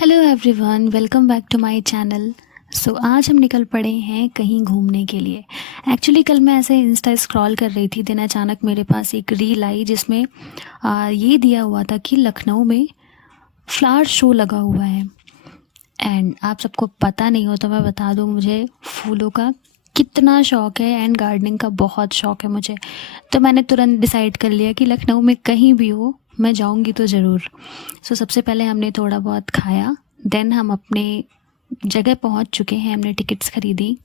Hello everyone, welcome back to my channel. So आज हम निकल पड़े हैं कहीं घूमने के लिए। एक्चुअली कल मैं ऐसे इंस्टा स्क्रॉल कर रही थी, देन अचानक मेरे पास एक रील आई जिसमें ये दिया हुआ था कि लखनऊ में फ्लावर शो लगा हुआ है। एंड आप सबको पता नहीं हो तो मैं बता दूँ, मुझे फूलों का कितना शौक़ है एंड गार्डनिंग का बहुत शौक़ है मुझे। तो मैंने तुरंत डिसाइड कर लिया कि लखनऊ में कहीं भी हो मैं जाऊंगी तो ज़रूर। सो सबसे पहले हमने थोड़ा बहुत खाया, देन हम अपने जगह पहुंच चुके हैं। हमने टिकट्स खरीदी,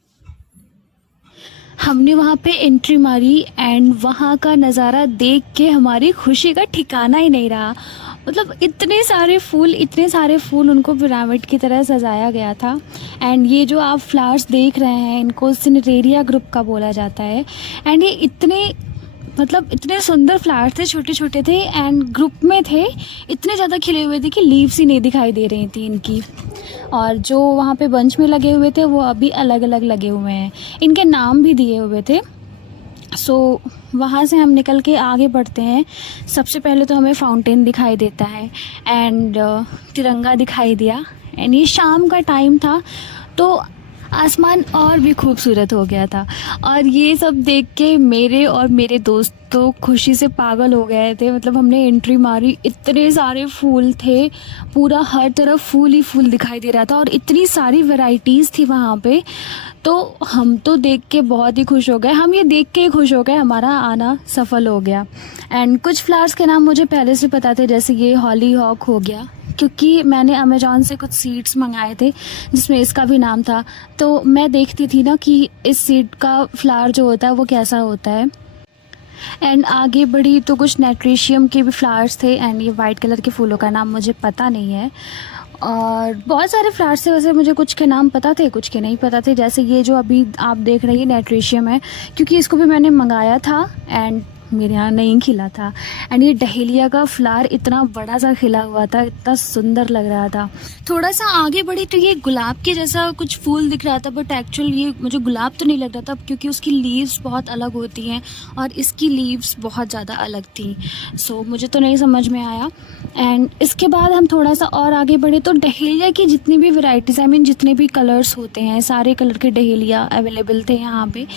हमने वहाँ पे एंट्री मारी एंड वहाँ का नज़ारा देख के हमारी खुशी का ठिकाना ही नहीं रहा। मतलब इतने सारे फूल उनको पिरामिड की तरह सजाया गया था। एंड ये जो आप फ्लावर्स देख रहे हैं इनको सिनेरेरिया ग्रुप का बोला जाता है। एंड ये इतने सुंदर फ्लावर्स थे, छोटे छोटे थे एंड ग्रुप में थे, इतने ज़्यादा खिले हुए थे कि लीव्स ही नहीं दिखाई दे रही थी इनकी। और जो वहाँ पे बंच में लगे हुए थे वो अभी अलग अलग लगे हुए हैं, इनके नाम भी दिए हुए थे। सो वहाँ से हम निकल के आगे बढ़ते हैं। सबसे पहले तो हमें फाउंटेन दिखाई देता है एंड तिरंगा दिखाई दिया। एंड ये शाम का टाइम था तो आसमान और भी खूबसूरत हो गया था। और ये सब देख के मेरे और मेरे दोस्त तो खुशी से पागल हो गए थे। मतलब हमने एंट्री मारी, इतने सारे फूल थे, पूरा हर तरफ फूल ही फूल दिखाई दे रहा था और इतनी सारी वैरायटीज़ थी वहाँ पे। तो हम तो देख के बहुत ही खुश हो गए, हम ये देख के ही खुश हो गए, हमारा आना सफल हो गया। एंड कुछ फ्लावर्स के नाम मुझे पहले से पता थे, जैसे ये हॉली हॉक हो गया, क्योंकि मैंने अमेज़ॉन से कुछ सीड्स मंगाए थे जिसमें इसका भी नाम था। तो मैं देखती थी ना कि इस सीड का फ्लावर जो होता है वो कैसा होता है। एंड आगे बढ़ी तो कुछ नेट्रेशियम के भी फ्लावर्स थे एंड ये वाइट कलर के फूलों का नाम मुझे पता नहीं है। और बहुत सारे फ्लावर्स थे, वैसे मुझे कुछ के नाम पता थे कुछ के नहीं पता थे। जैसे ये जो अभी आप देख रहे हैं नेट्रेशियम है, क्योंकि इसको भी मैंने मंगाया था एंड मेरे यहाँ नहीं खिला था। एंड ये डहेलिया का फ्लावर इतना बड़ा सा खिला हुआ था, इतना सुंदर लग रहा था। थोड़ा सा आगे बढ़ी तो ये गुलाब के जैसा कुछ फूल दिख रहा था, बट एक्चुअल ये मुझे गुलाब तो नहीं लग रहा था क्योंकि उसकी लीव्स बहुत अलग होती हैं और इसकी लीव्स बहुत ज़्यादा अलग थी। सो मुझे तो नहीं समझ में आया। एंड इसके बाद हम थोड़ा सा और आगे बढ़े तो डहेलिया की जितनी भी वैरायटीज़, आई मीन जितने भी कलर्स होते हैं, सारे कलर के डहेलिया अवेलेबल थे यहाँ पे।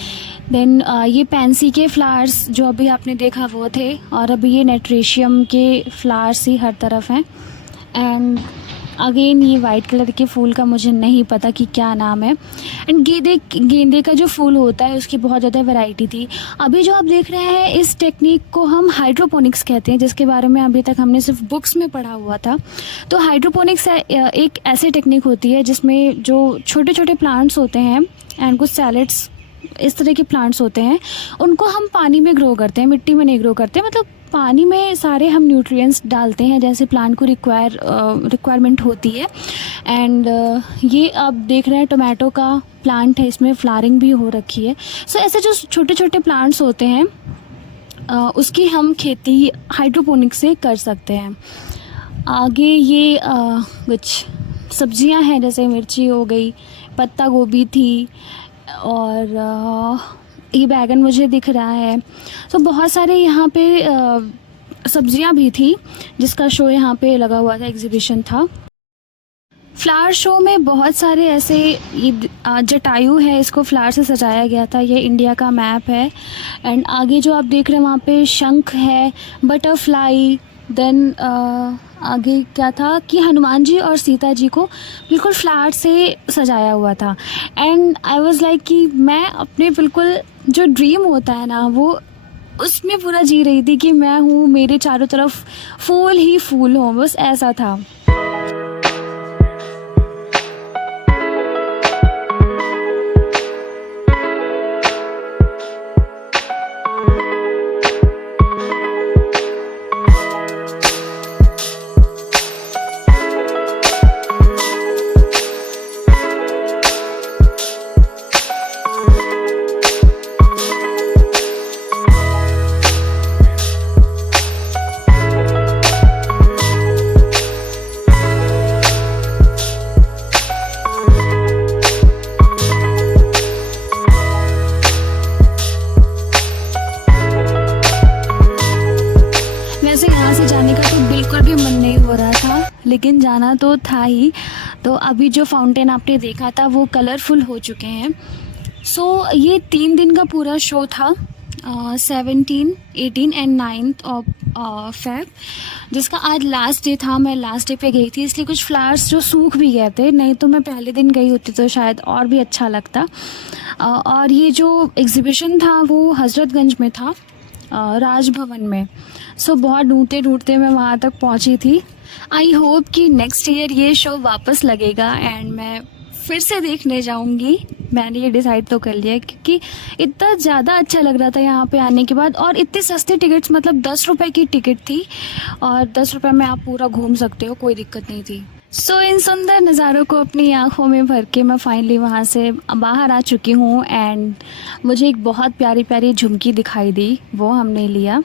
देन ये पैंसी के फ्लावर्स जो अभी आपने देखा वो थे, और अभी ये नेट्रेशियम के फ्लावर्स ही हर तरफ हैं। एंड अगेन ये वाइट कलर के फूल का मुझे नहीं पता कि क्या नाम है। एंड गेंदे का जो फूल होता है उसकी बहुत ज़्यादा वैरायटी थी। अभी जो आप देख रहे हैं इस टेक्निक को हम हाइड्रोपोनिक्स कहते हैं, जिसके बारे में अभी तक हमने सिर्फ बुक्स में पढ़ा हुआ था। तो हाइड्रोपोनिक्स एक ऐसी टेक्निक होती है जिसमें जो छोटे छोटे प्लांट्स होते हैं एंड कुछ सैलेड्स इस तरह के प्लांट्स होते हैं, उनको हम पानी में ग्रो करते हैं, मिट्टी में नहीं ग्रो करते। मतलब पानी में सारे हम न्यूट्रिएंट्स डालते हैं जैसे प्लांट को रिक्वायरमेंट होती है। एंड ये आप देख रहे हैं टोमेटो का प्लांट है, इसमें फ्लावरिंग भी हो रखी है। सो ऐसे जो छोटे छोटे प्लांट्स होते हैं उसकी हम खेती हाइड्रोपोनिक से कर सकते हैं। आगे ये कुछ सब्जियां हैं, जैसे मिर्ची हो गई, पत्ता गोभी थी, और ये बैगन मुझे दिख रहा है। तो बहुत सारे यहाँ पे सब्जियां भी थी जिसका शो यहाँ पे लगा हुआ था, एग्जीबिशन था। फ्लावर शो में बहुत सारे ऐसे, ये जटायु है, इसको फ्लावर से सजाया गया था, ये इंडिया का मैप है। एंड आगे जो आप देख रहे हैं वहाँ पे शंख है, बटरफ्लाई। देन आगे क्या था कि हनुमान जी और सीता जी को बिल्कुल फ्लावर से सजाया हुआ था। एंड आई वाज लाइक कि मैं अपने बिल्कुल जो ड्रीम होता है ना वो उसमें पूरा जी रही थी कि मैं हूँ, मेरे चारों तरफ फूल ही फूल हों, बस ऐसा था। लेकिन जाना तो था ही। तो अभी जो फाउंटेन आपने देखा था वो कलरफुल हो चुके हैं। सो ये 3 दिन का पूरा शो था, 17, 18 एंड 9th ऑफ फेब, जिसका आज लास्ट डे था। मैं लास्ट डे पे गई थी, इसलिए कुछ फ्लावर्स जो सूख भी गए थे, नहीं तो मैं पहले दिन गई होती तो शायद और भी अच्छा लगता। और ये जो एग्ज़िबिशन था वो हज़रतगंज में था, राजभवन में। सो बहुत ढूंढते ढूंढते मैं वहाँ तक पहुँची थी। आई होप कि नेक्स्ट ईयर ये शो वापस लगेगा एंड मैं फिर से देखने जाऊंगी। मैंने ये डिसाइड तो कर लिया, क्योंकि इतना ज़्यादा अच्छा लग रहा था यहाँ पे आने के बाद। और इतने सस्ते टिकट्स, मतलब 10 रुपये की टिकट थी और 10 रुपये में आप पूरा घूम सकते हो, कोई दिक्कत नहीं थी। सो इन सुंदर नज़ारों को अपनी आंखों में भर के मैं फाइनली वहाँ से बाहर आ चुकी हूँ एंड मुझे एक बहुत प्यारी प्यारी झुमकी दिखाई दी, वो हमने लिया।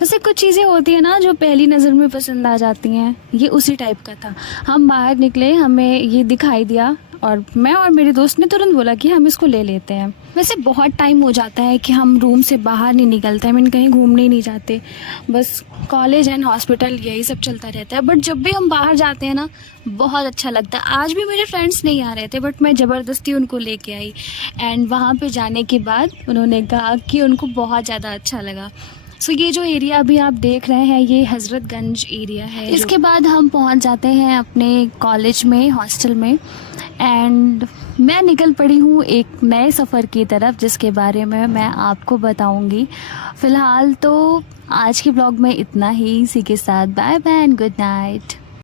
वैसे कुछ चीज़ें होती हैं ना जो पहली नज़र में पसंद आ जाती हैं, ये उसी टाइप का था। हम बाहर निकले, हमें ये दिखाई दिया और मैं और मेरे दोस्त ने तुरंत बोला कि हम इसको ले लेते हैं। वैसे बहुत टाइम हो जाता है कि हम रूम से बाहर नहीं निकलते, हम कहीं घूमने नहीं जाते, बस कॉलेज एंड हॉस्पिटल यही सब चलता रहता है। बट जब भी हम बाहर जाते हैं ना, बहुत अच्छा लगता है। आज भी मेरे फ्रेंड्स नहीं आ रहे थे बट मैं ज़बरदस्ती उनको लेके आई एंड वहाँ पे जाने के बाद उन्होंने कहा कि उनको बहुत ज़्यादा अच्छा लगा। सो ये जो एरिया अभी आप देख रहे हैं ये हज़रतगंज एरिया है। इसके बाद हम पहुंच जाते हैं अपने कॉलेज में, हॉस्टल में, एंड मैं निकल पड़ी हूँ एक नए सफ़र की तरफ, जिसके बारे में मैं आपको बताऊंगी। फ़िलहाल तो आज के ब्लॉग में इतना ही। इसी के साथ bye bye and good night.